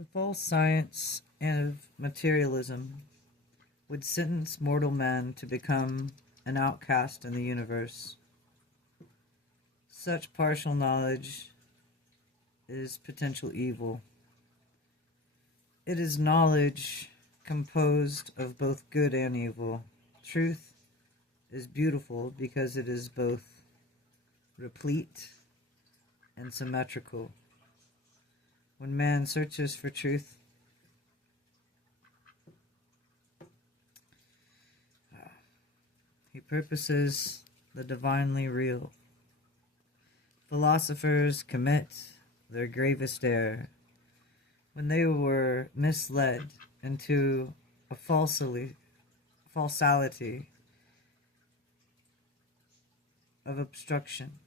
The false science of materialism would sentence mortal men to become an outcast in the universe. Such partial knowledge is potential evil. It is knowledge composed of both good and evil. Truth is beautiful because it is both replete and symmetrical. When man searches for truth, he purposes the divinely real. Philosophers commit their gravest error when they were misled into a falsality of obstruction.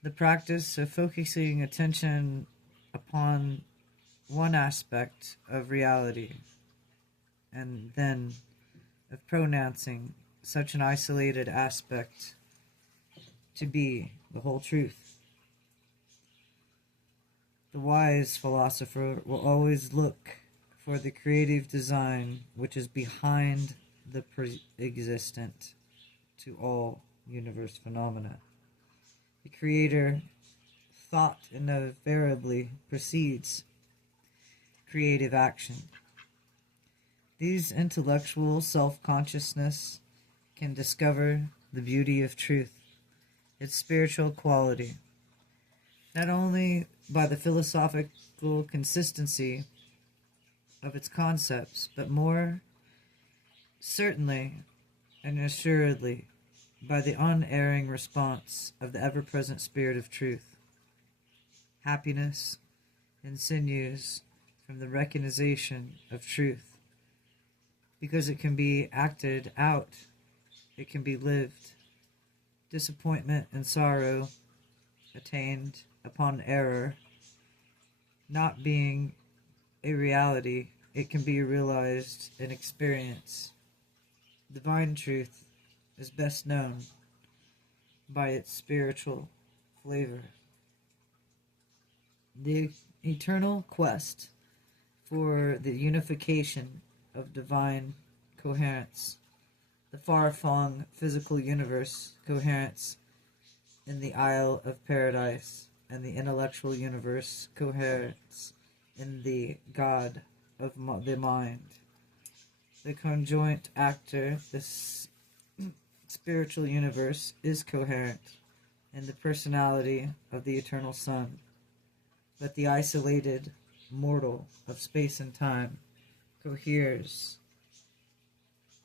The practice of focusing attention upon one aspect of reality and then of pronouncing such an isolated aspect to be the whole truth. The wise philosopher will always look for the creative design which is behind the pre-existent to all universe phenomena. The creator thought invariably precedes creative action. These intellectual self-consciousness can discover the beauty of truth, its spiritual quality, not only by the philosophical consistency of its concepts, but more certainly and assuredly by the unerring response of the ever-present spirit of truth. Happiness ensues from the recognition of truth, because it can be acted out, it can be lived. Disappointment and sorrow attained upon error not being a reality, it can be realized in experience. Divine truth is best known by its spiritual flavor. The eternal quest for the unification of divine coherence, the far-flung physical universe coherence in the Isle of Paradise, and the intellectual universe coherence in the God of the mind. The conjoint actor, this spiritual universe, is coherent in the personality of the eternal Son, but the isolated mortal of space and time coheres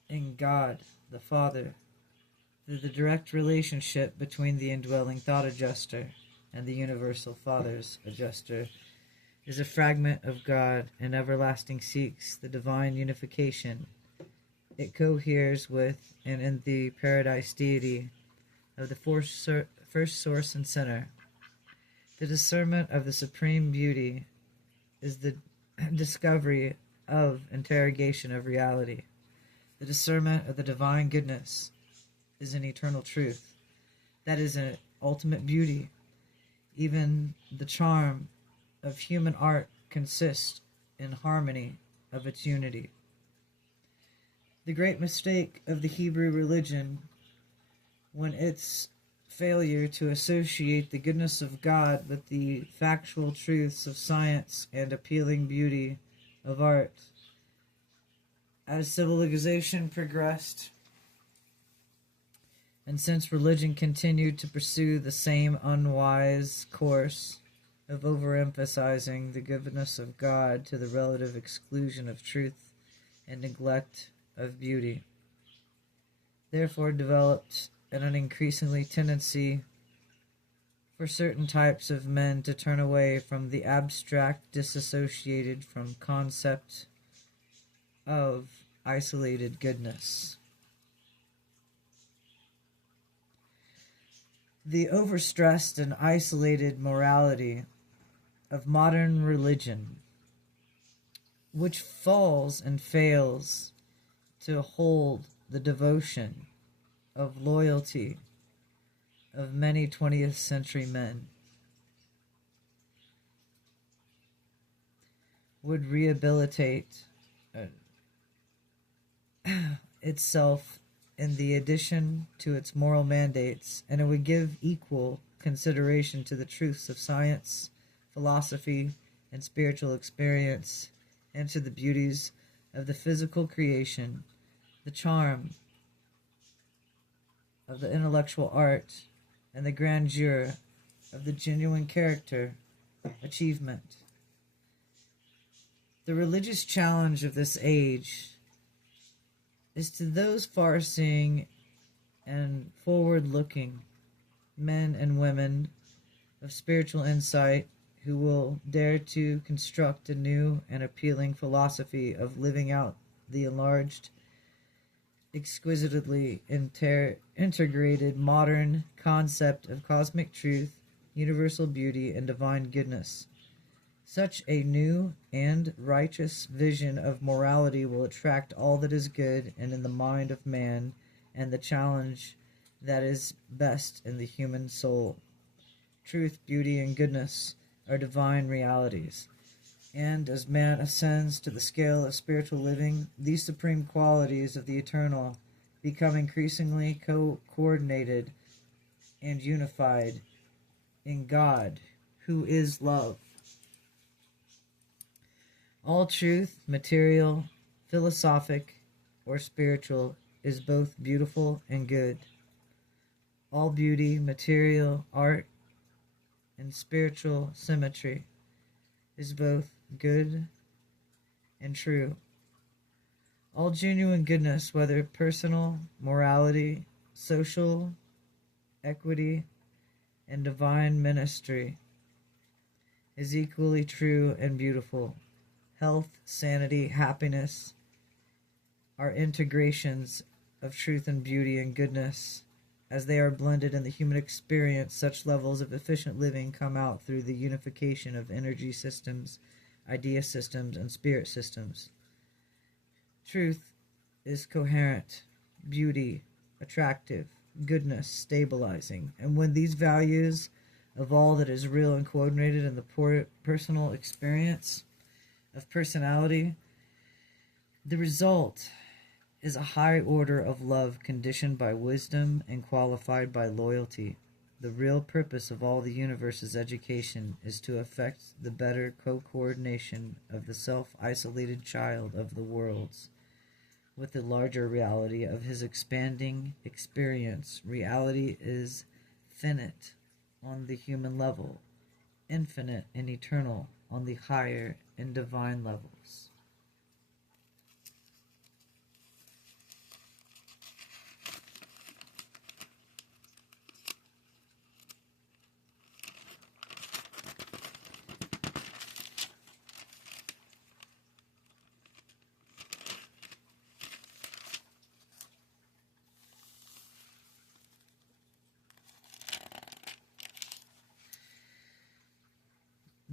in God the Father through the direct relationship between the indwelling thought adjuster and the universal Father's adjuster is a fragment of God and everlasting seeks the divine unification. It coheres with and in the paradise deity of the first source and center. The discernment of the supreme beauty is the discovery of interrogation of reality. The discernment of the divine goodness is an eternal truth. That is an ultimate beauty. Even the charm of human art consists in harmony of its unity. The great mistake of the Hebrew religion, when its failure to associate the goodness of God with the factual truths of science and appealing beauty of art. As civilization progressed, and since religion continued to pursue the same unwise course of overemphasizing the goodness of God to the relative exclusion of truth and neglect of beauty, therefore developed an increasingly tendency for certain types of men to turn away from the abstract disassociated from concept of isolated goodness. The overstressed and isolated morality of modern religion, which falls and fails to hold the devotion of loyalty of many 20th century men, would rehabilitate itself in the addition to its moral mandates, and it would give equal consideration to the truths of science, philosophy, and spiritual experience, and to the beauties of the physical creation, the charm of the intellectual art, and the grandeur of the genuine character achievement. The religious challenge of this age is to those far-seeing and forward-looking men and women of spiritual insight who will dare to construct a new and appealing philosophy of living out the enlarged, exquisitely integrated modern concept of cosmic truth, universal beauty, and divine goodness. Such a new and righteous vision of morality will attract all that is good and in the mind of man, and the challenge that is best in the human soul. Truth, beauty, and goodness are divine realities, and as man ascends to the scale of spiritual living, these supreme qualities of the eternal become increasingly coordinated and unified in God, who is love. All truth, material, philosophic, or spiritual, is both beautiful and good. All beauty, material, art, and spiritual symmetry is both good and true. All genuine goodness, whether personal, morality, social, equity, and divine ministry, is equally true and beautiful. Health, sanity, happiness are integrations of truth and beauty and goodness. As they are blended in the human experience, such levels of efficient living come out through the unification of energy systems, idea systems, and spirit systems. Truth is coherent, beauty attractive, goodness stabilizing, and when these values of all that is real and coordinated in the personal experience of personality, the result is a high order of love conditioned by wisdom and qualified by loyalty. The real purpose of all the universe's education is to effect the better co-coordination of the self-isolated child of the worlds with the larger reality of his expanding experience. Reality is finite on the human level, infinite and eternal on the higher and divine levels.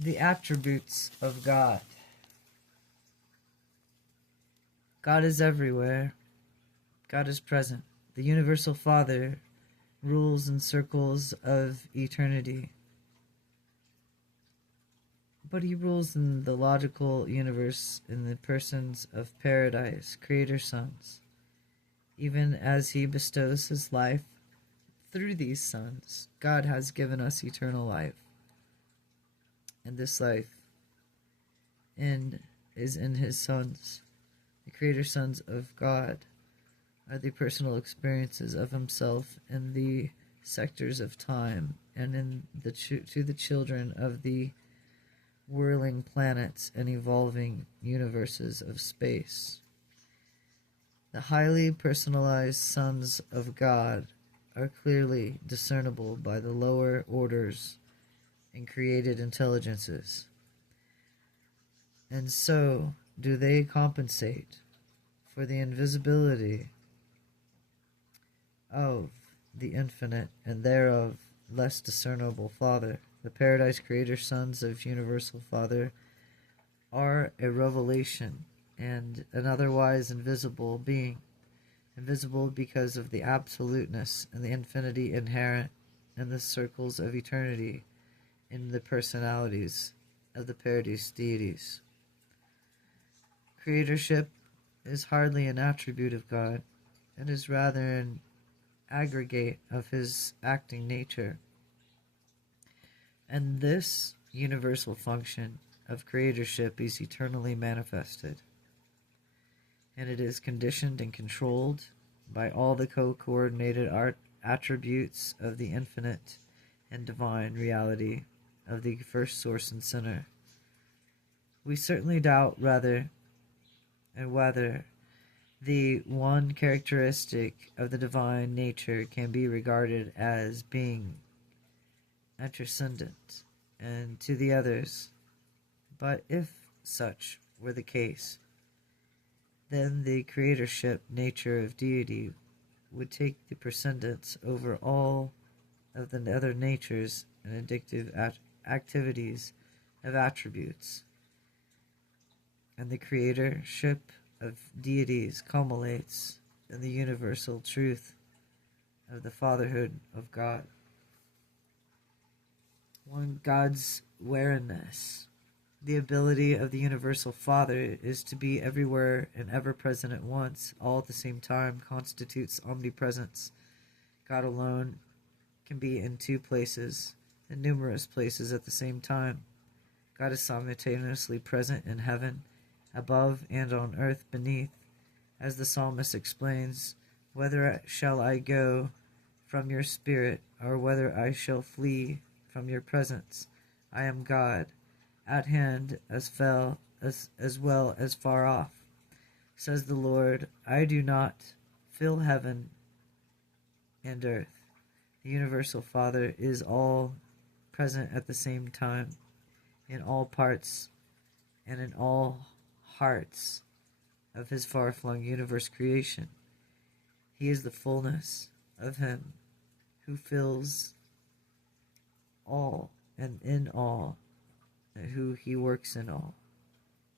The attributes of God. God is everywhere. God is present. The Universal Father rules in circles of eternity. But he rules in the logical universe in the persons of paradise, creator sons. Even as he bestows his life through these sons, God has given us eternal life. And this life is in his sons. The creator sons of God are the personal experiences of himself in the sectors of time and in to the children of the whirling planets and evolving universes of space. The highly personalized sons of God are clearly discernible by the lower orders and created intelligences, and so do they compensate for the invisibility of the infinite and thereof less discernible Father. The Paradise Creator Sons of Universal Father are a revelation and an otherwise invisible being, invisible because of the absoluteness and the infinity inherent in the circles of eternity in the personalities of the Paradise deities. Creatorship is hardly an attribute of God. It is rather an aggregate of his acting nature. And this universal function of creatorship is eternally manifested. And it is conditioned and controlled by all the co-coordinated attributes of the infinite and divine reality of the first source and center. We certainly doubt whether the one characteristic of the divine nature can be regarded as being transcendent and to the others. But if such were the case, then the creatorship nature of deity would take the precedence over all of the other natures and addictive activities of attributes. And the creatorship of deities culminates in the universal truth of the fatherhood of God. One, God's awareness. The ability of the universal Father is to be everywhere and ever present at once, all at the same time, constitutes omnipresence. God alone can be in two places, in numerous places at the same time. God is simultaneously present in heaven, above, and on earth beneath. As the psalmist explains, "Whether shall I go from your spirit, or whether I shall flee from your presence? I am God, at hand as well as far off. Says the Lord, I do not fill heaven and earth." The universal Father is all present at the same time, in all parts and in all hearts of his far-flung universe creation. He is the fullness of him who fills all and in all, and who he works in all.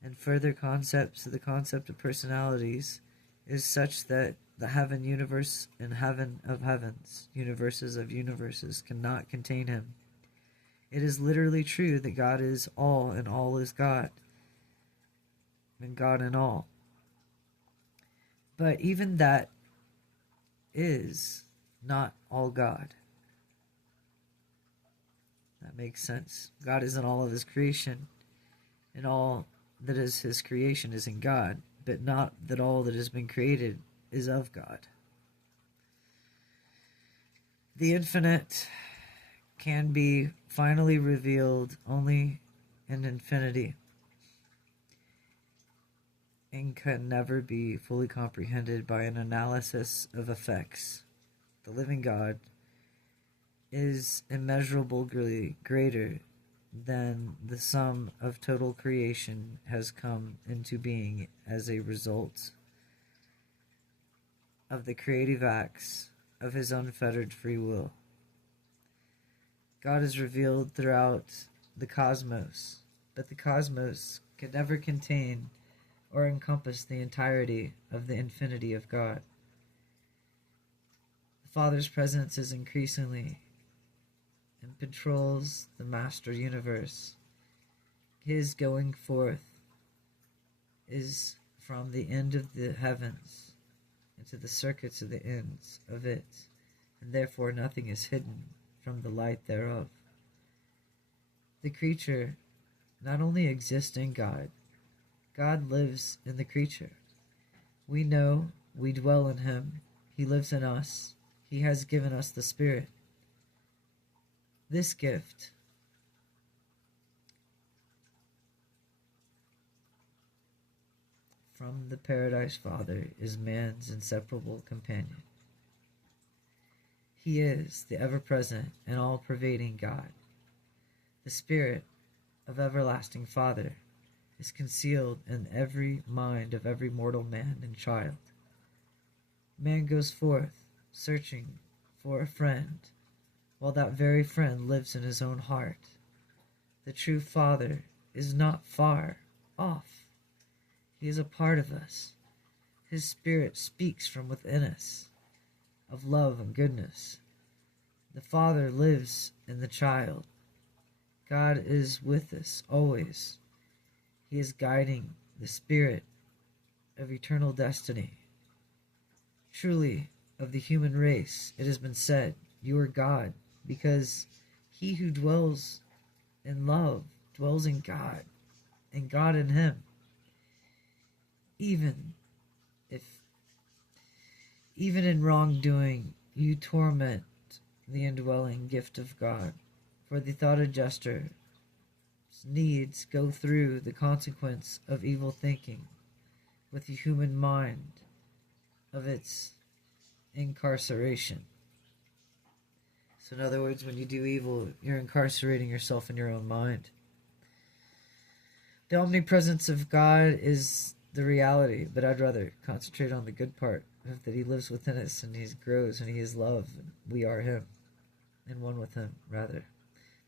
And further concepts of the concept of personalities is such that the heaven universe and heaven of heavens, universes of universes, cannot contain him. It is literally true that God is all and all is God, and God in all. But even that is not all God. That makes sense. God is in all of his creation, and all that is his creation is in God, but not that all that has been created is of God. The infinite can be finally revealed only in infinity, and can never be fully comprehended by an analysis of effects. The living God is immeasurably greater than the sum of total creation has come into being as a result of the creative acts of his unfettered free will. God is revealed throughout the cosmos, but the cosmos can never contain or encompass the entirety of the infinity of God. The Father's presence is increasingly and controls the master universe. His going forth is from the end of the heavens into the circuits of the ends of it, and therefore nothing is hidden from the light thereof. The creature not only exists in God, God lives in the creature. We know we dwell in him, he lives in us, he has given us the Spirit. This gift from the Paradise Father is man's inseparable companion. He is the ever-present and all-pervading God. The Spirit of everlasting Father is concealed in every mind of every mortal man and child. Man goes forth, searching for a friend, while that very friend lives in his own heart. The true Father is not far off. He is a part of us. His Spirit speaks from within us of love and goodness. The Father lives in the child. God is with us always. He is guiding the Spirit of eternal destiny. Truly, of the human race, it has been said, you are God, because he who dwells in love dwells in God, and God in him. If even in wrongdoing you torment the indwelling gift of God, for the thought adjuster needs go through the consequence of evil thinking with the human mind of its incarceration. So in other words, when you do evil, you're incarcerating yourself in your own mind. The omnipresence of God is the reality, but I'd rather concentrate on the good part of that he lives within us and he grows and he is love and we are him and one with him, rather.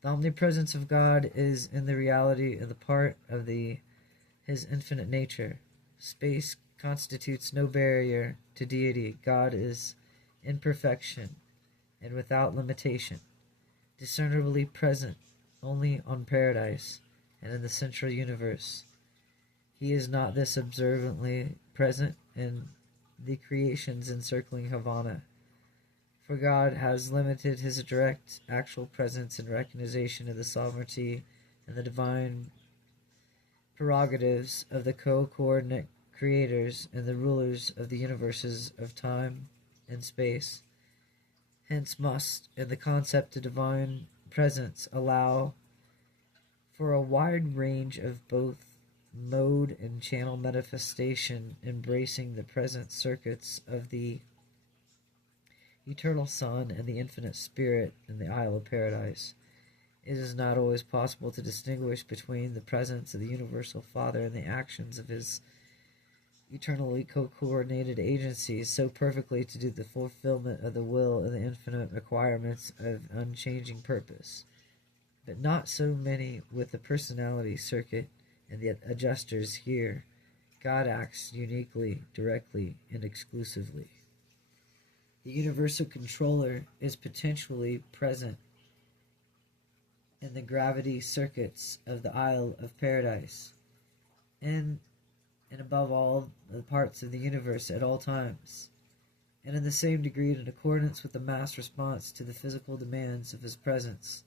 The omnipresence of God is in the reality of the part of his infinite nature. Space constitutes no barrier to deity. God is in perfection and without limitation, discernibly present only on paradise and in the central universe. He is not this observantly present in the creations encircling Havana, for God has limited his direct actual presence in recognition of the sovereignty and the divine prerogatives of the co-coordinate creators and the rulers of the universes of time and space. Hence must, in the concept of divine presence, allow for a wide range of both mode and channel manifestation, embracing the present circuits of the eternal Son and the infinite Spirit in the Isle of Paradise. It is not always possible to distinguish between the presence of the universal Father and the actions of his eternally co-coordinated agencies so perfectly to do the fulfillment of the will and the infinite requirements of unchanging purpose. But not so many with the personality circuit and the adjusters here. God acts uniquely, directly, and exclusively. The universal controller is potentially present in the gravity circuits of the Isle of Paradise, and above all the parts of the universe at all times, and in the same degree in accordance with the mass response to the physical demands of his presence,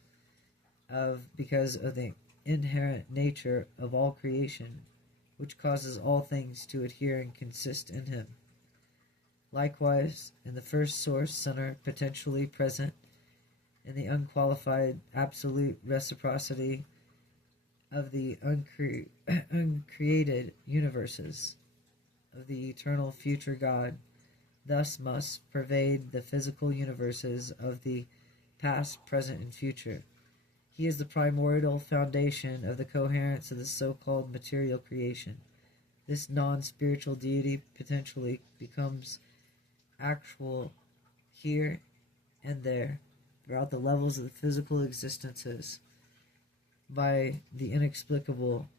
because of the inherent nature of all creation, which causes all things to adhere and consist in him. Likewise, in the first source center potentially present in the unqualified absolute reciprocity of the uncreated universes of the eternal future God, thus must pervade the physical universes of the past, present, and future. He is the primordial foundation of the coherence of the so-called material creation. This non-spiritual deity potentially becomes actual here and there throughout the levels of the physical existences by the inexplicable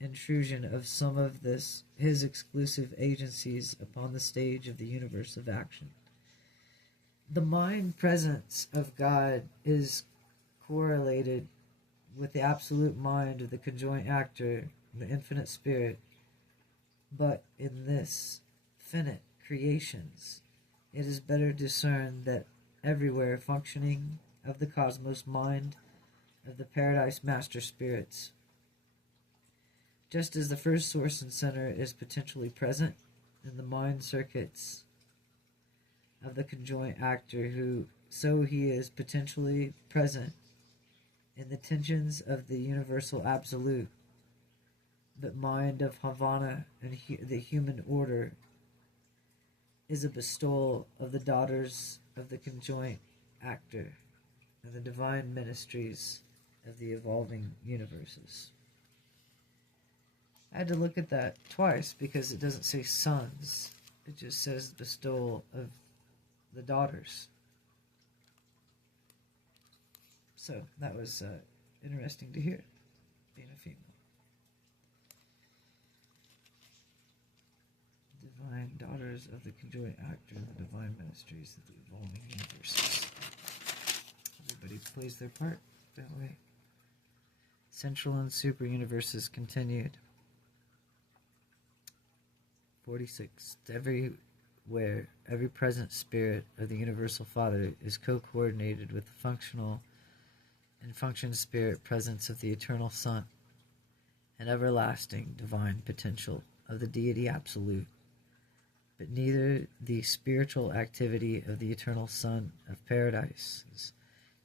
intrusion of some of his exclusive agencies upon the stage of the universe of action. The mind presence of God is correlated with the absolute mind of the conjoint actor, the infinite spirit, but in this finite creations, it is better discerned that everywhere functioning of the cosmos mind of the paradise master spirits, just as the first source and center is potentially present in the mind circuits of the conjoint actor, so he is potentially present in the tensions of the universal absolute, but mind of Havana and the human order is a bestowal of the daughters of the conjoint actor and the divine ministries of the evolving universes. I had to look at that twice because it doesn't say sons. It just says bestowal of the daughters. So that was interesting to hear, being a female. Divine daughters of the conjoint actor and the divine ministries of the evolving universes. Everybody plays their part that way. Central and super universes continued. 46. Everywhere, every present spirit of the Universal Father is co-coordinated with the functional and function spirit presence of the Eternal Son and everlasting divine potential of the Deity Absolute. But neither the spiritual activity of the Eternal Son of Paradise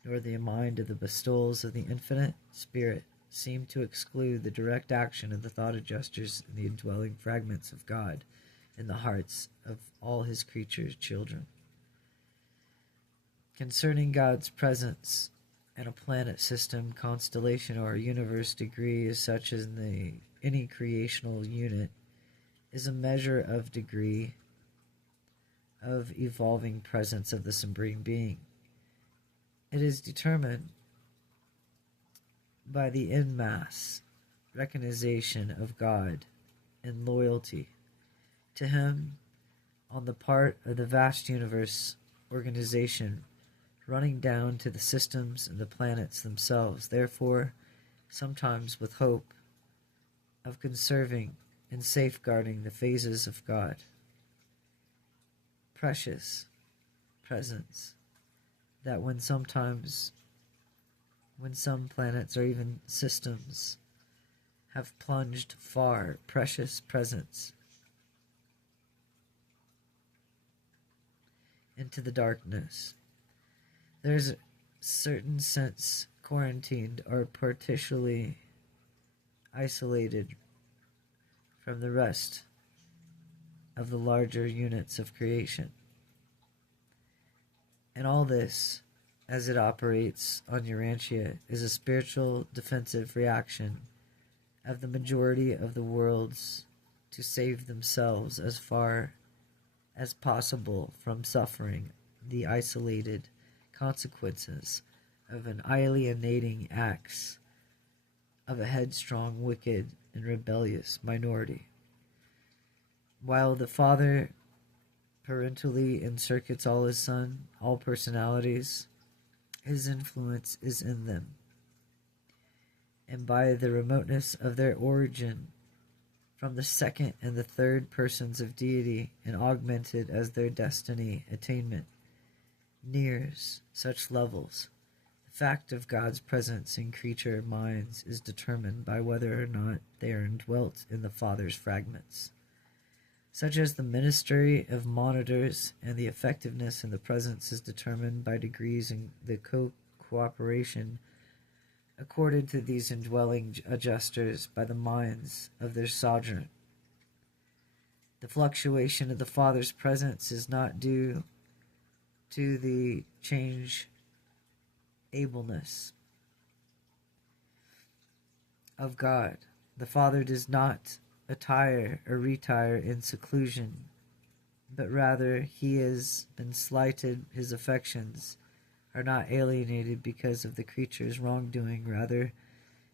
nor the mind of the bestowals of the Infinite Spirit seem to exclude the direct action of the thought adjusters and the indwelling fragments of God in the hearts of all his creatures' children. Concerning God's presence in a planet system, constellation, or universe, degree is such as any creational unit is a measure of degree of evolving presence of the Supreme Being. It is determined by the en masse recognition of God and loyalty to him on the part of the vast universe organization running down to the systems and the planets themselves, therefore sometimes with hope of conserving and safeguarding the phases of God. Precious presence that when some planets or even systems have plunged far, precious presence into the darkness, there's a certain sense quarantined or partially isolated from the rest of the larger units of creation. And all this, as it operates on Urantia, is a spiritual defensive reaction of the majority of the worlds to save themselves as far as possible from suffering the isolated consequences of an alienating acts of a headstrong, wicked, and rebellious minority. While the Father parentally encircuits all his Son, all personalities, his influence is in them, and by the remoteness of their origin from the second and the third persons of deity, and augmented as their destiny attainment nears such levels, the fact of God's presence in creature minds is determined by whether or not they are indwelt in the Father's fragments, such as the ministry of monitors, and the effectiveness in the presence is determined by degrees in the cooperation accorded to these indwelling adjusters by the minds of their sojourn. The fluctuation of the Father's presence is not due to the change ableness of God. The Father does not attire or retire in seclusion, but rather he has been slighted, his affections are not alienated because of the creature's wrongdoing, rather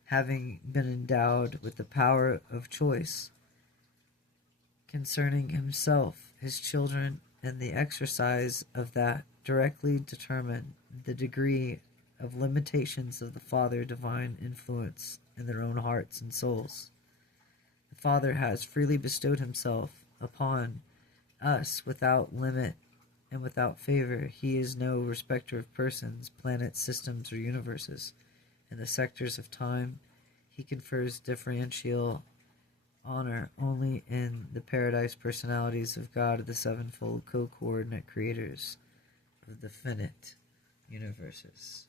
having been endowed with the power of choice concerning himself, his children, and the exercise of that directly determine the degree of limitations of the Father divine influence in their own hearts and souls. The Father has freely bestowed himself upon us without limit and without favor. He is no respecter of persons, planets, systems, or universes. In the sectors of time, he confers differential honor only in the paradise personalities of God, of the sevenfold co-coordinate creators of the finite universes.